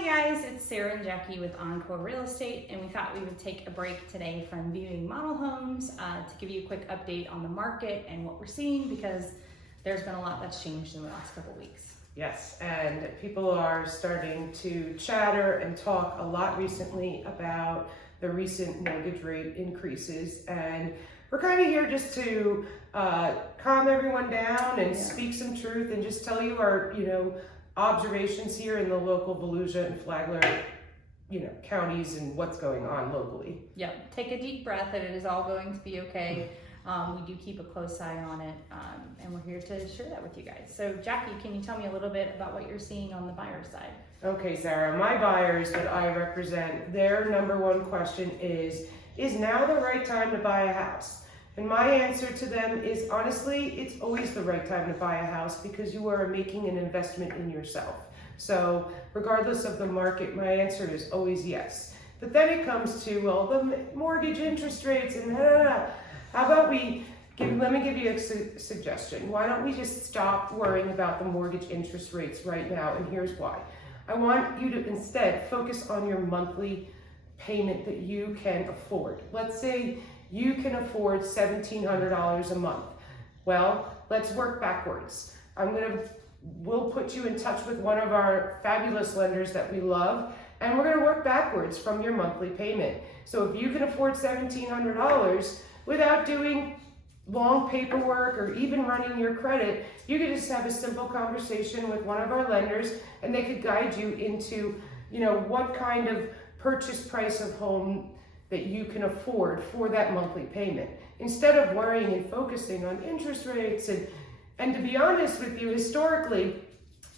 Hi guys, it's Sarah and Jackie with Encore Real Estate, and we thought we would take a break today from viewing model homes to give you a quick update on the market and what we're seeing, because there's been a lot that's changed in the last couple of weeks. Yes, and people are starting to chatter and talk a lot recently about the recent mortgage rate increases, and we're kind of here just to calm everyone down and speak some truth and just tell you our, observations here in the local Volusia and Flagler, counties and what's going on locally. Yep, take a deep breath and it is all going to be okay. We do keep a close eye on it, and we're here to share that with you guys. So Jackie, can you tell me a little bit about what you're seeing on the buyer side? Okay, Sarah, my buyers that I represent, their number one question is now the right time to buy a house? And my answer to them is, honestly, it's always the right time to buy a house because you are making an investment in yourself. So regardless of the market, my answer is always yes. But then it comes to, well, the mortgage interest rates and how about let me give you a suggestion. Why don't we just stop worrying about the mortgage interest rates right now? And here's why. I want you to instead focus on your monthly payment that you can afford. Let's say you can afford $1,700 a month. Well, let's work backwards. We'll put you in touch with one of our fabulous lenders that we love, and we're gonna work backwards from your monthly payment. So if you can afford $1,700 without doing long paperwork or even running your credit, you could just have a simple conversation with one of our lenders, and they could guide you into, what kind of purchase price of home that you can afford for that monthly payment, instead of worrying and focusing on interest rates. And to be honest with you, historically,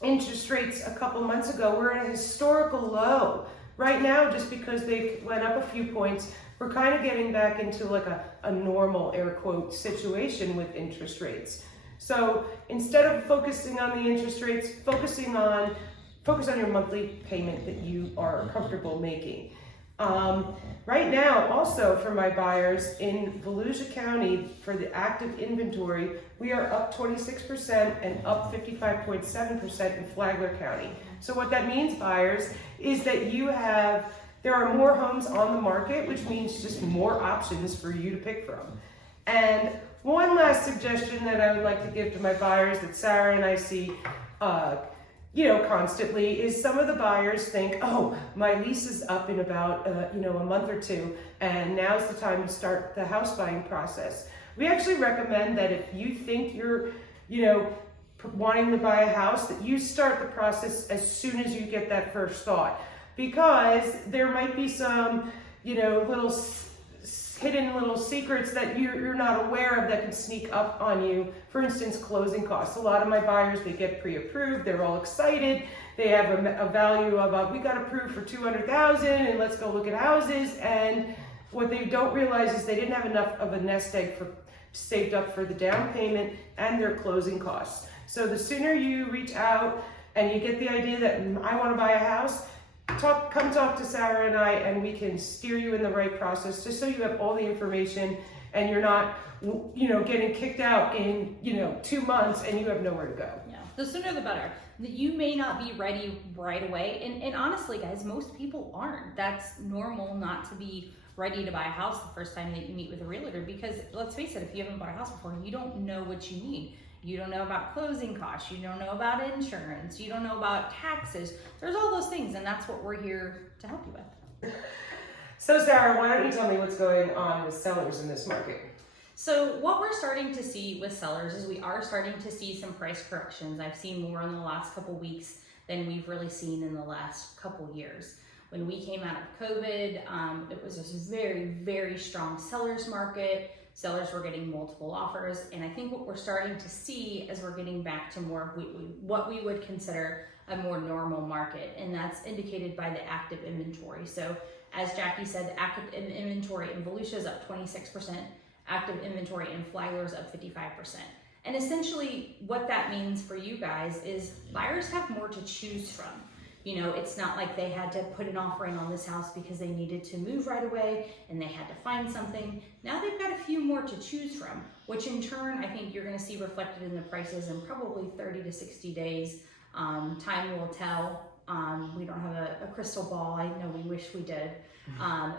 interest rates a couple months ago were at a historical low. Right now, just because they went up a few points, we're kind of getting back into like a normal, air quote, situation with interest rates. So instead of focusing on the interest rates, focus on your monthly payment that you are comfortable making. Right now, also for my buyers in Volusia County, for the active inventory, we are up 26% and up 55.7% in Flagler County. So what that means, buyers, is that there are more homes on the market, which means just more options for you to pick from. And one last suggestion that I would like to give to my buyers that Sarah and I see constantly is some of the buyers think, oh, my lease is up in about, a month or two, and now's the time to start the house buying process. We actually recommend that if you think you're, wanting to buy a house, that you start the process as soon as you get that first thought, because there might be some, hidden little secrets that you're not aware of that can sneak up on you. For instance, closing costs. A lot of my buyers, they get pre-approved, they're all excited, they have a value of, we got approved for $200,000 and let's go look at houses, and what they don't realize is they didn't have enough of a nest egg saved up for the down payment and their closing costs. So the sooner you reach out and you get the idea that I want to buy a house, come talk to Sarah and I, and we can steer you in the right process, just so you have all the information and you're not, getting kicked out in, 2 months and you have nowhere to go. Yeah, the sooner the better. You may not be ready right away, and honestly, guys, most people aren't. That's normal not to be ready to buy a house the first time that you meet with a realtor, because let's face it, if you haven't bought a house before, you don't know what you need. You don't know about closing costs, you don't know about insurance, you don't know about taxes. There's all those things, and that's what we're here to help you with. So Sarah, why don't you tell me what's going on with sellers in this market? So what we're starting to see with sellers is we are starting to see some price corrections. I've seen more in the last couple weeks than we've really seen in the last couple years. When we came out of COVID, it was a very, very strong seller's market. Sellers were getting multiple offers, and I think what we're starting to see as we're getting back to more of what we would consider a more normal market, and that's indicated by the active inventory. So as Jackie said, active inventory in Volusia is up 26%, active inventory in Flagler is up 55%. And essentially what that means for you guys is buyers have more to choose from. It's not like they had to put an offer in on this house because they needed to move right away and they had to find something. Now they've got a few more to choose from, which in turn I think you're going to see reflected in the prices in probably 30 to 60 days. Time will tell We don't have a crystal ball. I know we wish we did.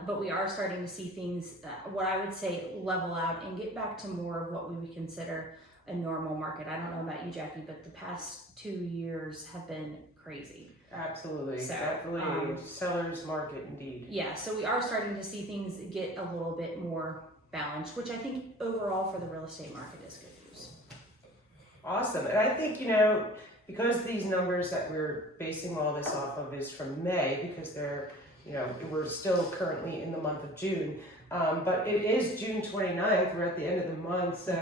But we are starting to see things, what I would say, level out and get back to more of what we would consider a normal market. I don't know about you, Jackie, but the past 2 years have been crazy. Absolutely. So, Definitely seller's market indeed. Yeah, so we are starting to see things get a little bit more balanced, which I think overall for the real estate market is good news. Awesome. And I think, because these numbers that we're basing all this off of is from May, because they're, we're still currently in the month of June. But it is June 29th. We're at the end of the month. So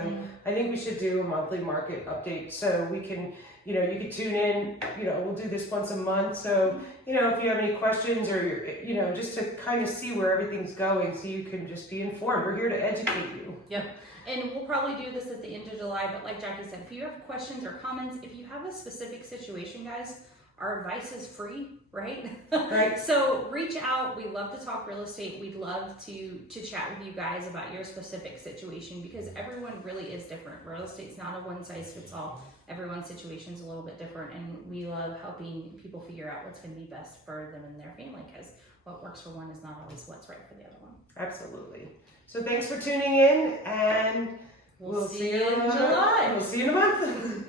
I think we should do a monthly market update so we can, you can tune in, we'll do this once a month. So, if you have any questions or, just to kind of see where everything's going so you can just be informed. We're here to educate you. Yep. And we'll probably do this at the end of July, but like Jackie said, if you have questions or comments, if you have a specific situation, guys, our advice is free, right? Right. So reach out. We love to talk real estate. We'd love to chat with you guys about your specific situation because everyone really is different. Real estate's not a one size fits all. Everyone's situation is a little bit different, and we love helping people figure out what's going to be best for them and their family because what works for one is not always what's right for the other one. Absolutely. So thanks for tuning in, and We'll see you in July. We'll see you in a month.